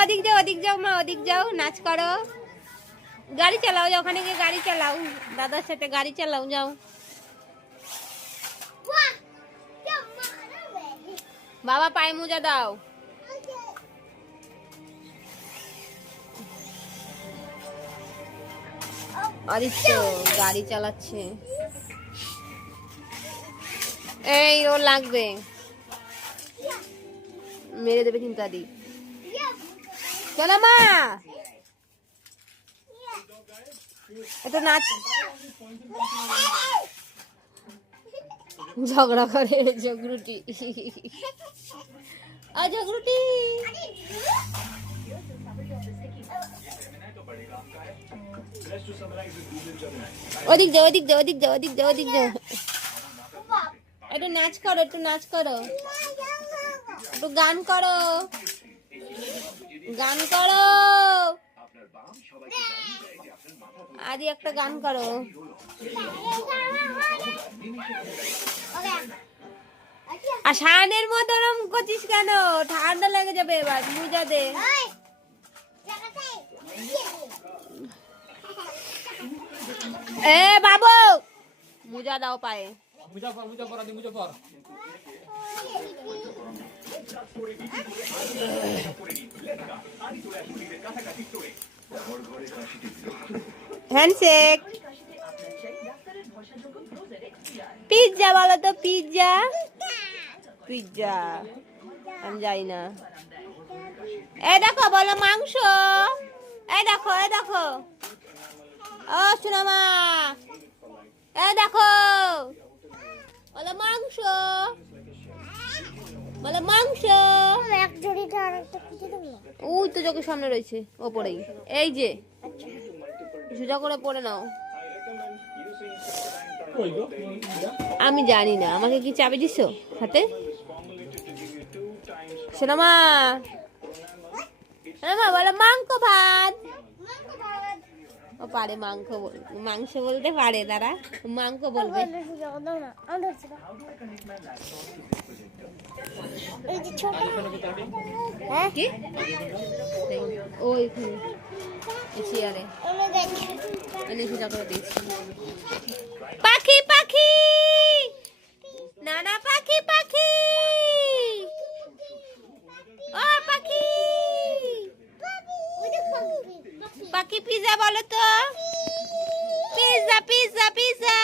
ওদিক যাও ওদিক যাও মা ওদিক যাও নাচ করো গাড়ি চালাও যাও ওখানে গিয়ে গাড়ি চালাও দাদার সাথে গাড়ি চালাও যাও বাবা পায়ে মোজা দাও আদিত্য গাড়ি চালাচ্ছে। এই, ও লাগবে। মেরে দেবে কিন্তু আদি। চলো মা। এত নাচ। ঝগড়া করে ঝগড়ুটি। আ, ঝগড়ুটি। ওদিক যাও ওদিক যাও ওদিক যাও ওদিক যাও ওদিক যাও একটু নাচ করো, একটু নাচ করো। একটু গান করো। গান করো। আদি একটা গান করো। আর সানের মতো ওরম করছিস কেন? ঠান্ডা লেগে যাবে এবার, মুজা দে। মুজা দাও পায়ে। মুজাফর মুজাফর আদি মুজাফর হ্যান্ডশেক পিৎজা বলো তো পিৎজা পিৎজা আমি যাই না। এই দেখো বলো মাংস। এই দেখো এই দেখো। ও সোনামা দেখো। বলো মাংস। বলো মাংস। এক দেবো ওই তো চোখের সামনে রয়েছে ওপরেই। এই যে সোজা করে পড়ে নাও। আমি জানি না আমাকে কি চাবি দিছ হাতে? সোনামা। সোনামা বলো মাংস ভাত। ও পারে মাংস বল- মাংস বলতে পারে তারা মাংস বলবে। হ্যাঁ? ওইখানে চেয়ারে। পাখি পাখি! কি পিজা বলো তো? Pizza pizza pizza